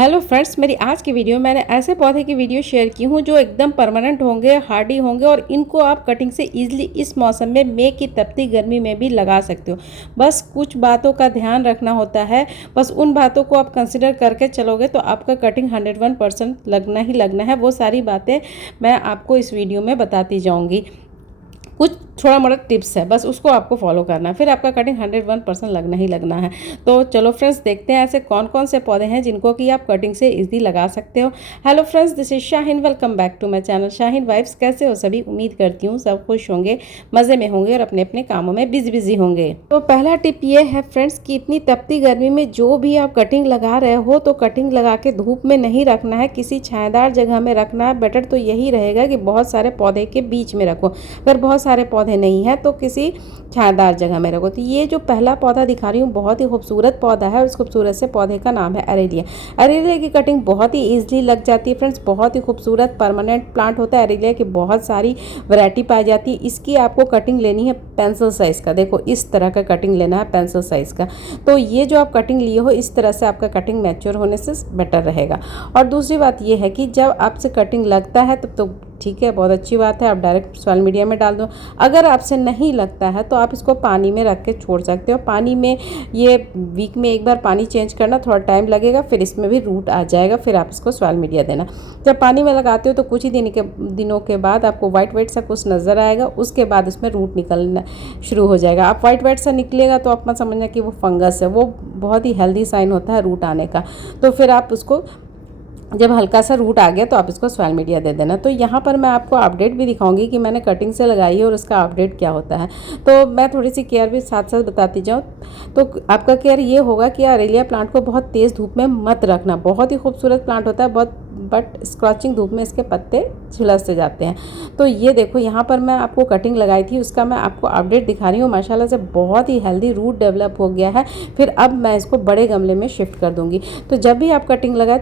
Hello friends, मेरी आज की वीडियो मैंने ऐसे पौधे की वीडियो शेयर की हूँ जो एकदम परमानेंट होंगे, हार्डी होंगे और इनको आप कटिंग से इजीली इस मौसम में मई की तपती गर्मी में भी लगा सकते हो। बस कुछ बातों का ध्यान रखना होता है। बस उन बातों को आप कंसिडर करके चलोगे तो आपका कटिंग 101% लगना ही लगना है। वो सारी बातें मैं आपको इस वीडियो में बताती जाऊँगी। कुछ थोड़ा मोड़ा टिप्स है, बस उसको आपको फॉलो करना है, फिर आपका कटिंग 101% लगना ही लगना है। तो चलो फ्रेंड्स, देखते हैं ऐसे कौन कौन से पौधे हैं जिनको कि आप कटिंग से इजीली लगा सकते हो। Hello friends, this is Shaheen, welcome back to my channel Shaheen vibes. कैसे हो सभी? उम्मीद करती हूँ सब खुश होंगे, मज़े में होंगे और अपने अपने कामों में बिजी होंगे। तो पहला टिप ये है फ्रेंड्स कि इतनी तपती गर्मी में जो भी आप कटिंग लगा रहे हो तो कटिंग लगा के धूप में नहीं रखना है, किसी छायादार जगह में रखना है। बेटर तो यही रहेगा कि बहुत सारे पौधे के बीच में रखो। अगर बहुत सारे पौधे नहीं है तो किसी छायादार जगह में रखो। तो ये जो पहला पौधा दिखा रही हूँ बहुत ही खूबसूरत पौधा है और इस खूबसूरत से पौधे का नाम है एरेलिया। एरेलिया की कटिंग बहुत ही ईजिली लग जाती है फ्रेंड्स। बहुत ही खूबसूरत परमानेंट प्लांट होता है एरेलिया की। बहुत सारी वैरायटी पाई जाती है। इसकी आपको कटिंग लेनी है पेंसिल साइज़ का। देखो इस तरह का कटिंग लेना है पेंसिल साइज़ का। तो ये जो आप कटिंग लिए हो इस तरह से आपका कटिंग मैच्योर होने से बेटर रहेगा। और दूसरी बात ये है कि जब आपसे कटिंग लगता है तब तो ठीक है, बहुत अच्छी बात है, आप डायरेक्ट सोशल मीडिया में डाल दो। अगर आपसे नहीं लगता है तो आप इसको पानी में रख के छोड़ सकते हो। पानी में ये वीक में एक बार पानी चेंज करना, थोड़ा टाइम लगेगा, फिर इसमें भी रूट आ जाएगा। फिर आप इसको सोशल मीडिया देना। जब पानी में लगाते हो तो कुछ ही दिनों के बाद आपको वाइट वाइट सा कुछ नज़र आएगा। उसके बाद इसमें रूट निकलना शुरू हो जाएगा। आप वाइट वाइट सा निकलेगा तो आप मत समझना कि वो फंगस है, वो बहुत ही हेल्दी साइन होता है रूट आने का। तो फिर आप उसको जब हल्का सा रूट आ गया तो आप इसको सोशल मीडिया दे देना। तो यहाँ पर मैं आपको अपडेट भी दिखाऊंगी कि मैंने कटिंग से लगाई है और उसका अपडेट क्या होता है। तो मैं थोड़ी सी केयर भी साथ साथ बताती जाऊँ। तो आपका केयर ये होगा कि एरेलिया प्लांट को बहुत तेज़ धूप में मत रखना। बहुत ही खूबसूरत प्लांट होता है बहुत, बट स्क्रॉचिंग धूप में इसके पत्ते झुलस से जाते हैं। तो ये देखो यहाँ पर मैं आपको कटिंग लगाई थी उसका मैं आपको अपडेट दिखा रही हूँ। माशाल्लाह से बहुत ही हेल्दी रूट डेवलप हो गया है। फिर अब मैं इसको बड़े गमले में शिफ्ट कर दूँगी। तो जब भी आप कटिंग लगाए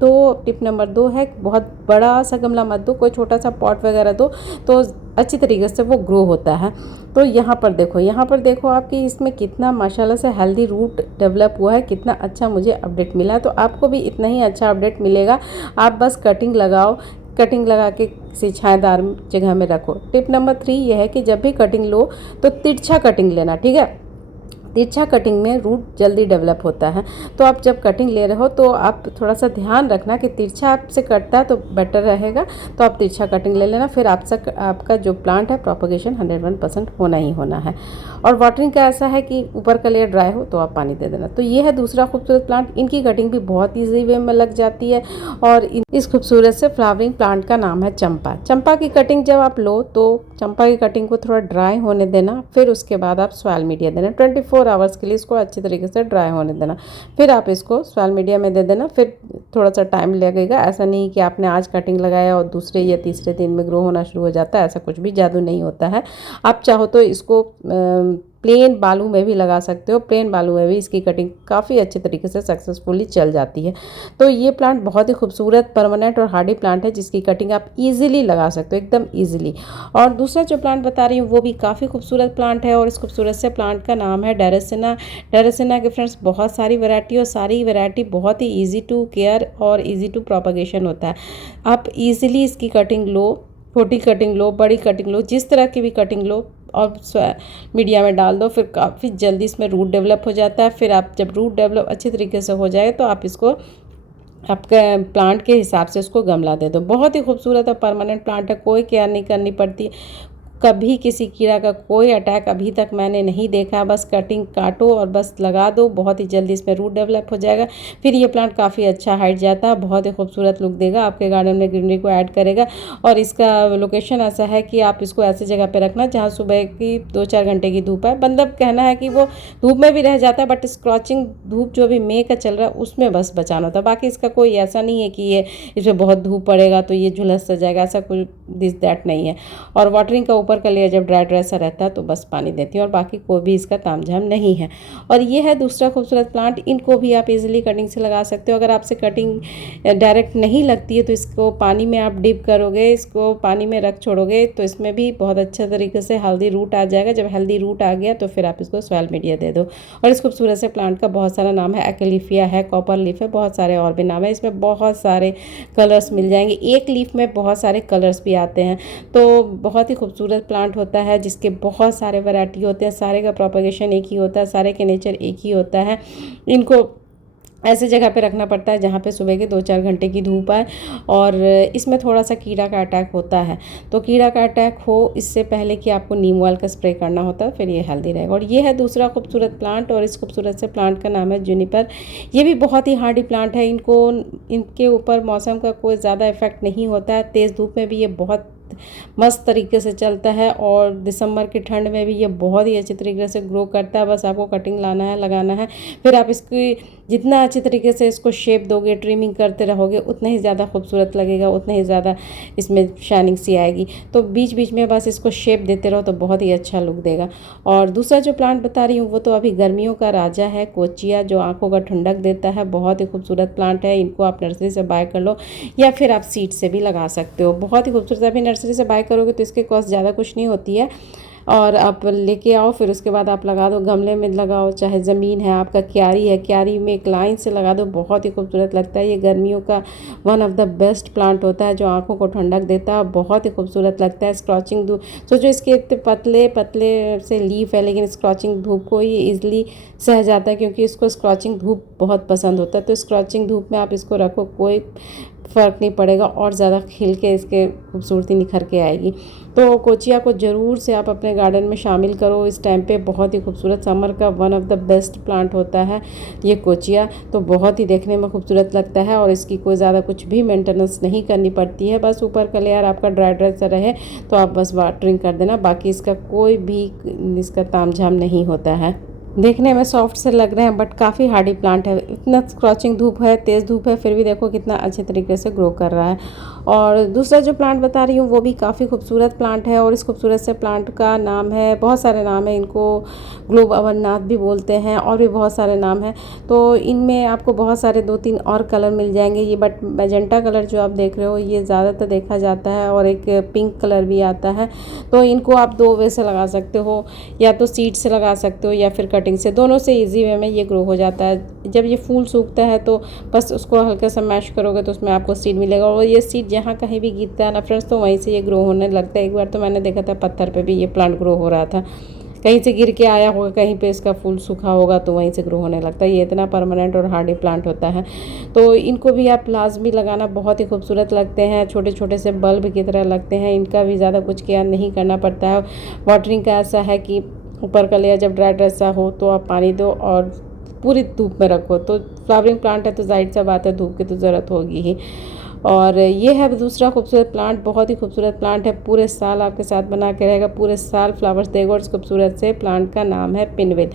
तो टिप नंबर 2 है, बहुत बड़ा सा गमला मत दो, कोई छोटा सा पॉट वगैरह दो तो अच्छी तरीके से वो ग्रो होता है। तो यहाँ पर देखो आपकी इसमें कितना माशाल्लाह से हेल्दी रूट डेवलप हुआ है, कितना अच्छा मुझे अपडेट मिला है। तो आपको भी इतना ही अच्छा अपडेट मिलेगा। आप बस कटिंग लगाओ, कटिंग लगा के किसी छायादार जगह में रखो। टिप नंबर 3 ये है कि जब भी कटिंग लो तो तिरछा कटिंग लेना, ठीक है। तिरछा कटिंग में रूट जल्दी डेवलप होता है। तो आप जब कटिंग ले रहे हो तो आप थोड़ा सा ध्यान रखना कि तिरछा आपसे कटता है तो बेटर रहेगा। तो आप तिरछा कटिंग ले लेना। फिर आपका जो प्लांट है प्रोपगेशन 101% होना ही होना है। और वाटरिंग का ऐसा है कि ऊपर का लेयर ड्राई हो तो आप पानी दे देना। तो ये है दूसरा खूबसूरत प्लांट। इनकी कटिंग भी बहुत ईजी वे में लग जाती है। और इस खूबसूरत से फ्लावरिंग प्लांट का नाम है चंपा। चंपा की कटिंग जब आप लो तो चंपा की कटिंग को थोड़ा ड्राई होने देना। फिर उसके बाद आप सोशल मीडिया देना। 24 आवर्स के लिए इसको अच्छी तरीके से ड्राई होने देना। फिर आप इसको सोशल मीडिया में दे देना। फिर थोड़ा सा टाइम लगेगा। ऐसा नहीं कि आपने आज कटिंग लगाया और दूसरे या तीसरे दिन में ग्रो होना शुरू हो जाता है। ऐसा कुछ भी जादू नहीं होता है। आप चाहो तो इसको प्लेन बालू में भी लगा सकते हो। प्लेन बालू में भी इसकी कटिंग काफ़ी अच्छे तरीके से सक्सेसफुली चल जाती है। तो ये प्लांट बहुत ही खूबसूरत परमानेंट और हार्डी प्लांट है जिसकी कटिंग आप इजीली लगा सकते हो, एकदम इजीली। और दूसरा जो प्लांट बता रही हूँ वो भी काफ़ी खूबसूरत प्लांट है और इस खूबसूरत से प्लांट का नाम है डेरेसिना। डेरेसिना के फ्रेंड्स बहुत सारी वैरायटी और सारी वैरायटी बहुत ही ईजी टू केयर और ईजी टू प्रोपगेशन होता है। आप ईजिली इसकी कटिंग लो, छोटी कटिंग लो, बड़ी कटिंग लो, जिस तरह की भी कटिंग लो और मीडिया में डाल दो। फिर काफ़ी जल्दी इसमें रूट डेवलप हो जाता है। फिर आप जब रूट डेवलप अच्छी तरीके से हो जाए तो आप इसको आपके प्लांट के हिसाब से उसको गमला दे दो। बहुत ही खूबसूरत और परमानेंट प्लांट है, कोई केयर नहीं करनी पड़ती। कभी किसी कीड़ा का कोई अटैक अभी तक मैंने नहीं देखा। बस कटिंग काटो और बस लगा दो, बहुत ही जल्दी इसमें रूट डेवलप हो जाएगा। फिर ये प्लांट काफ़ी अच्छा हाइट जाता है, बहुत ही खूबसूरत लुक देगा, आपके गार्डन में ग्रीनरी को ऐड करेगा। और इसका लोकेशन ऐसा है कि आप इसको ऐसी जगह पे रखना जहाँ सुबह की 2-4 घंटे की धूप है। मतलब कहना है कि वो धूप में भी रह जाता है, बट स्क्रॉचिंग धूप जो भी मई का चल रहा है उसमें बस बचाना होता है। बाकी इसका कोई ऐसा नहीं है कि ये इसमें बहुत धूप पड़ेगा तो ये झुलस जाएगा, ऐसा कुछ दिस दैट नहीं है। और वाटरिंग का ऊपर का लेयर जब ड्राई सा रहता है तो बस पानी देती हूँ, और बाकी कोई भी इसका तामझाम नहीं है। और ये है दूसरा खूबसूरत प्लांट। इनको भी आप इजीली कटिंग से लगा सकते हो। अगर आपसे कटिंग डायरेक्ट नहीं लगती है तो इसको पानी में आप डिप करोगे, इसको पानी में रख छोड़ोगे तो इसमें भी बहुत अच्छा तरीके से हेल्दी रूट आ जाएगा। जब हेल्दी रूट आ गया तो फिर आप इसको सॉइल मीडिया दे दो। और इस खूबसूरत से प्लांट का बहुत सारा नाम है, एक्लिफिया है, कॉपर लीफ है, बहुत सारे और भी नाम है। इसमें बहुत सारे कलर्स मिल जाएंगे, एक लीफ में बहुत सारे कलर्स भी आते हैं। तो बहुत ही खूबसूरत प्लांट होता है जिसके बहुत सारे वैरायटी होते हैं। सारे का प्रोपगेशन एक ही होता है, सारे के नेचर एक ही होता है। इनको ऐसे जगह पे रखना पड़ता है जहाँ पे सुबह के 2-4 घंटे की धूप आए। और इसमें थोड़ा सा कीड़ा का अटैक होता है, तो कीड़ा का अटैक हो इससे पहले कि आपको नीम ऑयल का स्प्रे करना होता है, फिर ये हेल्दी रहेगा। और ये है दूसरा खूबसूरत प्लांट, और इस खूबसूरत से प्लांट का नाम है जुनिपर। ये भी बहुत ही हार्डी प्लांट है। इनके ऊपर मौसम का कोई ज़्यादा इफेक्ट नहीं होता है। तेज़ धूप में भी ये बहुत मस्त तरीके से चलता है, और दिसंबर की ठंड में भी ये बहुत ही अच्छी तरीके से ग्रो करता है। बस आपको कटिंग लाना है, लगाना है, फिर आप इसकी जितना अच्छी तरीके से इसको शेप दोगे, ट्रिमिंग करते रहोगे, उतना ही ज़्यादा खूबसूरत लगेगा, उतना ही ज़्यादा इसमें शाइनिंग सी आएगी। तो बीच बीच में बस इसको शेप देते रहो तो बहुत ही अच्छा लुक देगा। और दूसरा जो प्लांट बता रही हूँ वो तो अभी गर्मियों का राजा है, कोचिया, जो आंखों का ठंडक देता है। बहुत ही खूबसूरत प्लांट है। इनको आप नर्सरी से बाय कर लो या फिर आप सीड से भी लगा सकते हो। बहुत ही खूबसूरत। अभी नर्सरी से बाय करोगे तो इसके कॉस्ट ज़्यादा कुछ नहीं होती है, और आप लेके आओ, फिर उसके बाद आप लगा दो। गमले में लगाओ, चाहे ज़मीन है आपका, क्यारी है, क्यारी में एक लाइन से लगा दो, बहुत ही खूबसूरत लगता है। ये गर्मियों का one of the best plant होता है जो आंखों को ठंडक देता है, बहुत ही खूबसूरत लगता है। स्क्रॉचिंग धूप, सोचो इसके इतने पतले पतले से लीफ है, लेकिन स्क्रॉचिंग धूप को ये ईजिली सह जाता है क्योंकि इसको स्क्रॉचिंग धूप बहुत पसंद होता है। तो स्क्रॉचिंग धूप में आप इसको रखो, कोई फ़र्क नहीं पड़ेगा, और ज़्यादा खिल के इसके खूबसूरती निखर के आएगी। तो कोचिया को ज़रूर से आप अपने गार्डन में शामिल करो इस टाइम पे। बहुत ही खूबसूरत, समर का one of the best plant होता है ये कोचिया। तो बहुत ही देखने में खूबसूरत लगता है, और इसकी कोई ज़्यादा कुछ भी मेंटेनेंस नहीं करनी पड़ती है। बस ऊपर का लेयर आपका ड्राई सा रहे तो आप बस वाटरिंग कर देना, बाकी इसका कोई भी इसका तामझाम नहीं होता है। देखने में सॉफ्ट से लग रहे हैं बट काफ़ी हार्डी प्लांट है। इतना स्क्रॉचिंग धूप है, तेज़ धूप है, फिर भी देखो कितना अच्छे तरीके से ग्रो कर रहा है। और दूसरा जो प्लांट बता रही हूँ वो भी काफ़ी खूबसूरत प्लांट है, और इस खूबसूरत से प्लांट का नाम है, बहुत सारे नाम है। इनको ग्लोब अमरनाथ भी बोलते हैं, और भी बहुत सारे नाम हैं। तो इनमें आपको बहुत सारे 2-3 और कलर मिल जाएंगे। ये बट मैजेंटा कलर जो आप देख रहे हो ये ज़्यादातर देखा जाता है, और एक पिंक कलर भी आता है। तो इनको आप 2 वे से लगा सकते हो, या तो सीड से लगा सकते हो या फिर कटिंग से। दोनों से इजी वे में ये ग्रो हो जाता है। जब ये फूल सूखता है तो बस उसको हल्का सा मैश करोगे तो उसमें आपको सीड मिलेगा, और ये सीड जहाँ कहीं भी गिरता है ना फ्रेंड्स, तो वहीं से ये ग्रो होने लगता है। एक बार तो मैंने देखा था पत्थर पे भी ये प्लांट ग्रो हो रहा था, कहीं से गिर के आया होगा, कहीं पे इसका फूल सूखा होगा तो वहीं से ग्रो होने लगता है। ये इतना परमानेंट और हार्डी प्लांट होता है। तो इनको भी आप लाजमी लगाना, बहुत ही खूबसूरत लगते हैं, छोटे छोटे से बल्ब की तरह लगते हैं। इनका भी ज़्यादा कुछ केयर नहीं करना पड़ता है। वाटरिंग का ऐसा है कि ऊपर का लेयर जब ड्राई सा हो तो आप पानी दो, और पूरी धूप में रखो। तो फ्लावरिंग प्लांट है तो जाहिर सा बात है धूप की तो ज़रूरत होगी ही। और ये है दूसरा खूबसूरत प्लांट, बहुत ही खूबसूरत प्लांट है। पूरे साल आपके साथ बना के रहेगा, पूरे साल फ्लावर्स देगा। और इस खूबसूरत से प्लांट का नाम है पिनविल।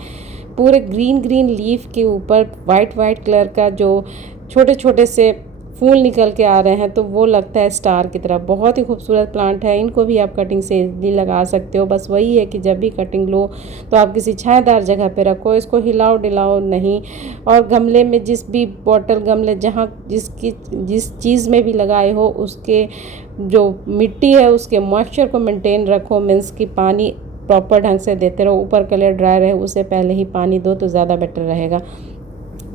पूरे ग्रीन ग्रीन लीफ के ऊपर वाइट वाइट कलर का जो छोटे छोटे से फूल निकल के आ रहे हैं, तो वो लगता है स्टार की तरह। बहुत ही खूबसूरत प्लांट है। इनको भी आप कटिंग से इजीली लगा सकते हो। बस वही है कि जब भी कटिंग लो तो आप किसी छायादार जगह पे रखो, इसको हिलाओ डिलाओ नहीं। और गमले में, जिस भी बॉटल गमले जहाँ जिस चीज़ में भी लगाए हो, उसके जो मिट्टी है उसके मॉइस्चर को मेंटेन रखो। मीन्स कि पानी प्रॉपर ढंग से देते रहो। ऊपर कलर ड्राई रहे उससे पहले ही पानी दो तो ज़्यादा बेटर रहेगा।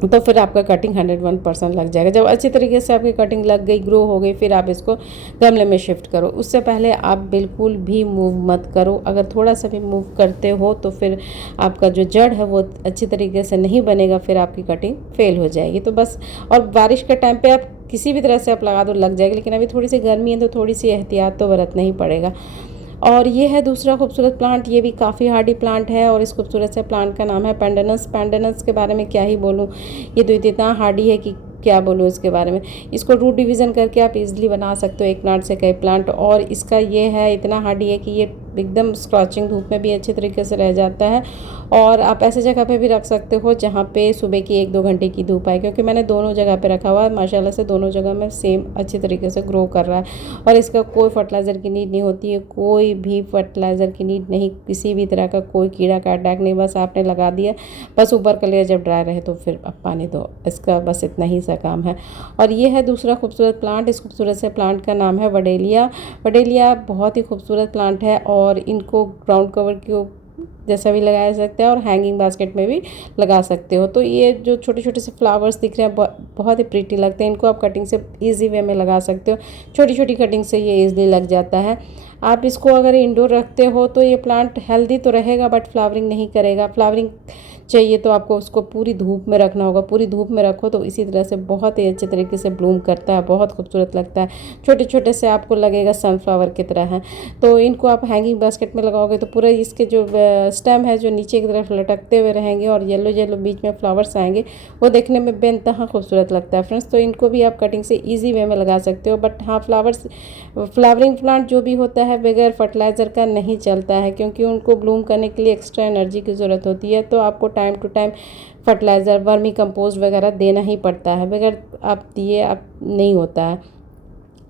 तो फिर आपका कटिंग 101% लग जाएगा। जब अच्छी तरीके से आपकी कटिंग लग गई, ग्रो हो गई, फिर आप इसको गमले में शिफ्ट करो। उससे पहले आप बिल्कुल भी मूव मत करो। अगर थोड़ा सा भी मूव करते हो तो फिर आपका जो जड़ है वो अच्छी तरीके से नहीं बनेगा, फिर आपकी कटिंग फेल हो जाएगी। तो बस, और बारिश के टाइम पर आप किसी भी तरह से आप लगा दो, लग जाएगी। लेकिन अभी थोड़ी सी गर्मी है तो थोड़ी सी एहतियात तो बरतना ही पड़ेगा। और ये है दूसरा खूबसूरत प्लांट। ये भी काफ़ी हार्डी प्लांट है, और इस खूबसूरत से प्लांट का नाम है पेंडेनस। पेंडेनस के बारे में क्या ही बोलूँ, ये तो इतना हार्डी है कि क्या बोलूँ इसके बारे में। इसको रूट डिवीज़न करके आप इजीली बना सकते हो एक प्लांट से कई प्लांट। और इसका ये है, इतना हार्डी है कि ये एकदम स्क्रॉचिंग धूप में भी अच्छे तरीके से रह जाता है। और आप ऐसे जगह पे भी रख सकते हो जहाँ पे सुबह की 1-2 घंटे की धूप आए, क्योंकि मैंने दोनों जगह पे रखा हुआ है। माशाल्लाह से दोनों जगह में सेम अच्छे तरीके से ग्रो कर रहा है और इसका कोई फर्टिलाइज़र की नीड नहीं होती है, कोई भी फर्टिलाइज़र की नीड नहीं, किसी भी तरह का कोई कीड़ा का अटैक नहीं। बस आपने लगा दिया, बस ऊपर का लेयर जब ड्राई रहे तो फिर अब पानी दो, इसका बस इतना ही सा काम है। और ये है दूसरा खूबसूरत प्लांट। इस खूबसूरत से प्लांट का नाम है वडेलिया। वडेलिया बहुत ही खूबसूरत प्लांट है और इनको ग्राउंड कवर के जैसा भी लगाया सकते हैं और हैंगिंग बास्केट में भी लगा सकते हो। तो ये जो छोटे छोटे से फ्लावर्स दिख रहे हैं बहुत ही प्रीटी लगते हैं। इनको आप कटिंग से इजी वे में लगा सकते हो, छोटी छोटी कटिंग से ये इजीली लग जाता है। आप इसको अगर इंडोर रखते हो तो ये प्लांट हेल्दी तो रहेगा बट फ्लावरिंग नहीं करेगा। फ्लावरिंग चाहिए तो आपको उसको पूरी धूप में रखना होगा। पूरी धूप में रखो तो इसी तरह से बहुत ही अच्छे तरीके से ब्लूम करता है, बहुत खूबसूरत लगता है। छोटे छोटे से आपको लगेगा सनफ्लावर की तरह है। तो इनको आप हैंगिंग बास्केट में लगाओगे तो पूरा इसके जो स्टेम है जो नीचे की तरफ लटकते हुए रहेंगे और येलो येलो बीच में फ्लावर्स आएंगे, वो देखने में बेनतहा खूबसूरत लगता है फ्रेंड्स। तो इनको भी आप कटिंग से ईजी वे में लगा सकते हो। बट हाँ, फ्लावरिंग प्लांट जो भी होता है बगैर फर्टिलाइज़र का नहीं चलता है, क्योंकि उनको ब्लूम करने के लिए एक्स्ट्रा एनर्जी की ज़रूरत होती है। तो आपको time to time fertiliser, vermi compost वगैरह देना ही पड़ता है। बगैर आप दिए आप नहीं होता है,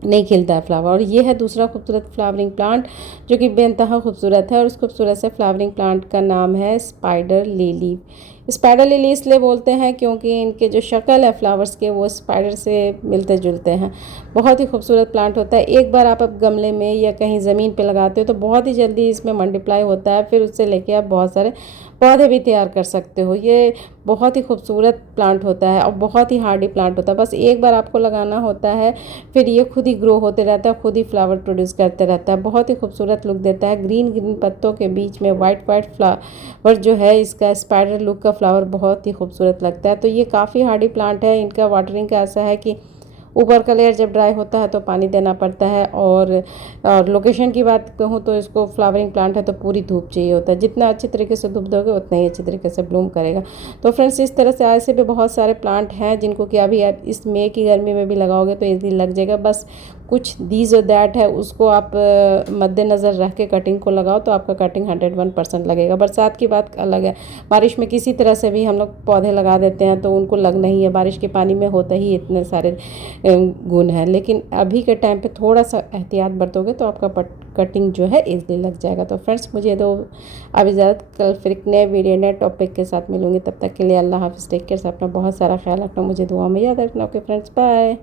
नहीं खिलता है फ्लावर। और ये है दूसरा खूबसूरत फ्लावरिंग प्लांट जो कि बेनतहा खूबसूरत है। और उस खूबसूरत से फ्लावरिंग प्लांट का नाम है स्पाइडर लिली। स्पाइडर लिली इसलिए बोलते हैं क्योंकि इनके जो शक्ल है फ्लावर्स के वो स्पाइडर से मिलते जुलते हैं। बहुत ही खूबसूरत प्लांट होता है। एक बार आप अब गमले में या कहीं ज़मीन पे लगाते हो तो बहुत ही जल्दी इसमें मल्टीप्लाई होता है। फिर उससे लेके आप बहुत सारे पौधे भी तैयार कर सकते हो। ये बहुत ही खूबसूरत प्लांट होता है और बहुत ही हार्डी प्लांट होता है। बस एक बार आपको लगाना होता है, फिर ये खुद ही ग्रो होते रहता है, खुद ही फ्लावर प्रोड्यूस करते रहता है। बहुत ही खूबसूरत लुक देता है। ग्रीन ग्रीन पत्तों के बीच में वाइट वाइट फ्लावर जो है, इसका स्पाइडर लुक का फ्लावर बहुत ही खूबसूरत लगता है। तो ये काफ़ी हार्डी प्लांट है। इनका वाटरिंग का ऐसा है कि ऊपर का लेयर जब ड्राई होता है तो पानी देना पड़ता है। और लोकेशन की बात कहूँ तो इसको फ्लावरिंग प्लांट है तो पूरी धूप चाहिए होता है। जितना अच्छे तरीके से धूप दोगे उतना ही अच्छे तरीके से ब्लूम करेगा। तो फ्रेंड्स, इस तरह से ऐसे भी बहुत सारे प्लांट हैं जिनको कि अभी आप इस मई की गर्मी में भी लगाओगे तो ईज़िली लग जाएगा। बस कुछ दीज और दैट है, उसको आप मद्देनज़र रख के कटिंग को लगाओ तो आपका कटिंग 101% लगेगा। बरसात की बात अलग है। बारिश में किसी तरह से भी हम लोग पौधे लगा देते हैं तो उनको लग नहीं है। बारिश के पानी में होता ही इतने सारे गुण हैं। लेकिन अभी के टाइम पे थोड़ा सा एहतियात बरतोगे तो आपका कटिंग जो है ईज़िली लग जाएगा। तो फ्रेंड्स, मुझे दो अब इजाज़त। कल फिर एक नए वीडियो नए टॉपिक के साथ मिलूंगी। तब तक के लिए अल्लाह हाफ़िज़। टेक केयर से अपना बहुत सारा ख्याल रखना, मुझे दुआ में याद रखना। Okay friends, bye.